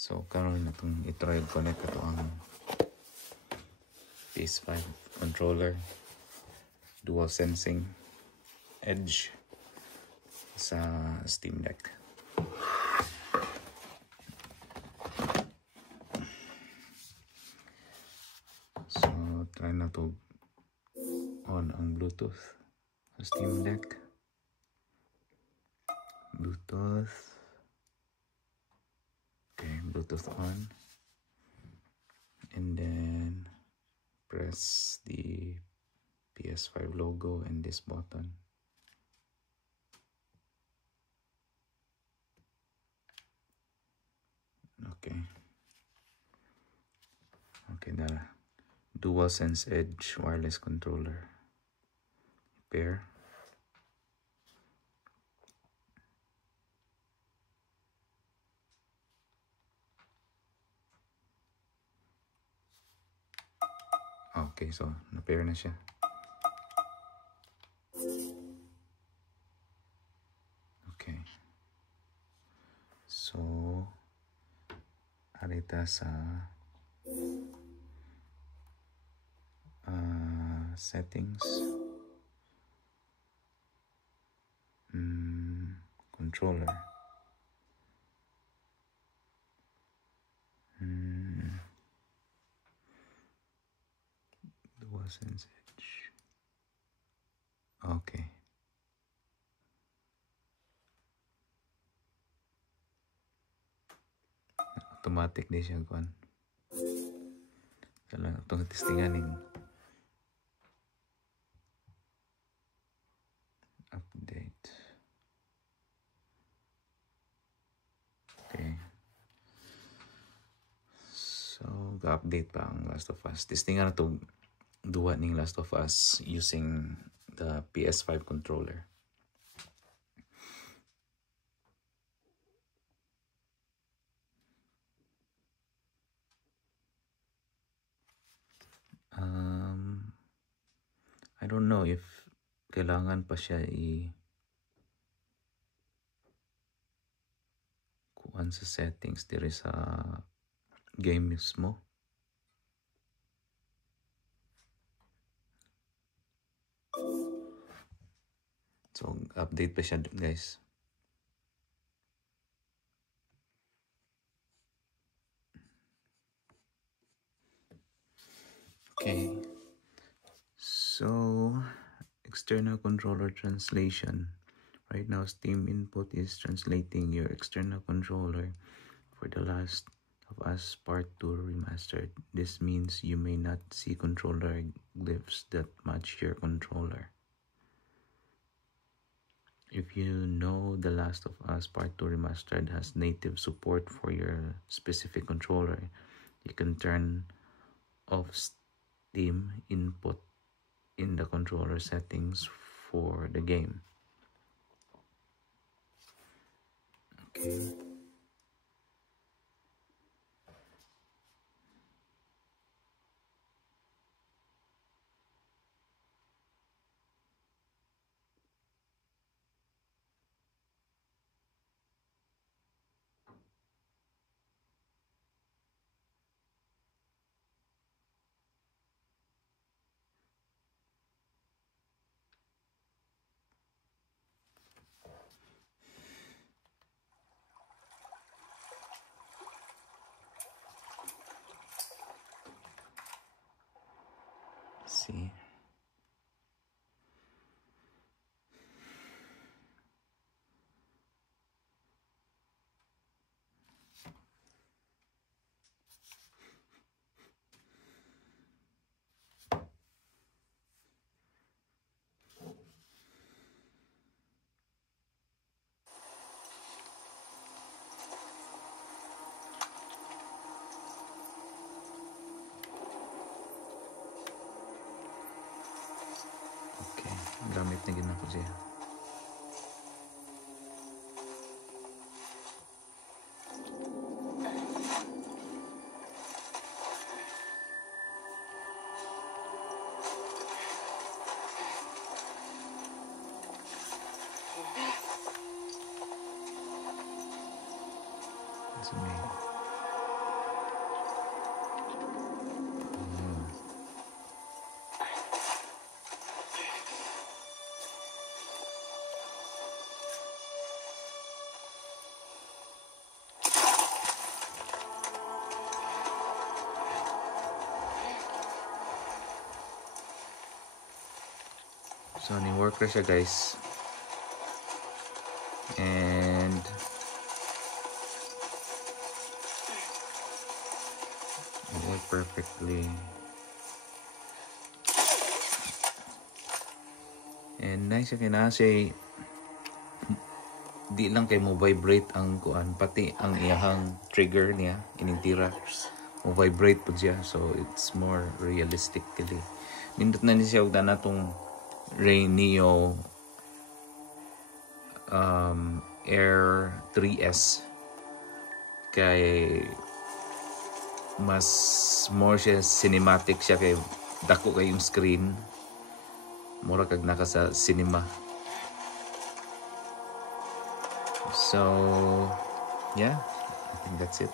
So karon na itong i-try connect ito ang PS5 controller dual sensing edge sa Steam Deck. So try na to on ang Bluetooth sa Steam Deck. Bluetooth. Okay, Bluetooth on. And then press the PS5 logo and this button. Okay. Okay, the DualSense Edge wireless controller. Pair. Okay, so na-pair na siya. Okay. So arita sa settings, controller, DualSense Edge. Okay. Automatic din siya kuan. Kailangan itong testinganin. Update. Okay. So, ga-update pa ang Last of Us. Testingan na itong duwa ning Last of Us using the PS5 controller. I don't know if kailangan pa siya kuan sa settings diri sa game mismo. So update pa siya guys. Okay. So external controller translation. Right now Steam input is translating your external controller for The Last of Us Part 2 Remastered. This means you may not see controller glyphs that match your controller. If you know The Last of Us Part 2 Remastered has native support for your specific controller, you can turn off Steam input in the controller settings for the game. Okay. See. Okay, gamit na gina ko siya. That's amazing. So ni worker siya guys, and it worked perfectly. And nice siya kinasay di lang kay mo vibrate ang kuan, pati ang iyahang trigger niya inintira mo vibrate po siya, so it's more realistic kili. Nindot na ni siya og natong Ray Neo Air 3S kay mas more siya cinematic siya, kay dako kay yung screen, mura kag naka sa cinema. So yeah, I think that's it.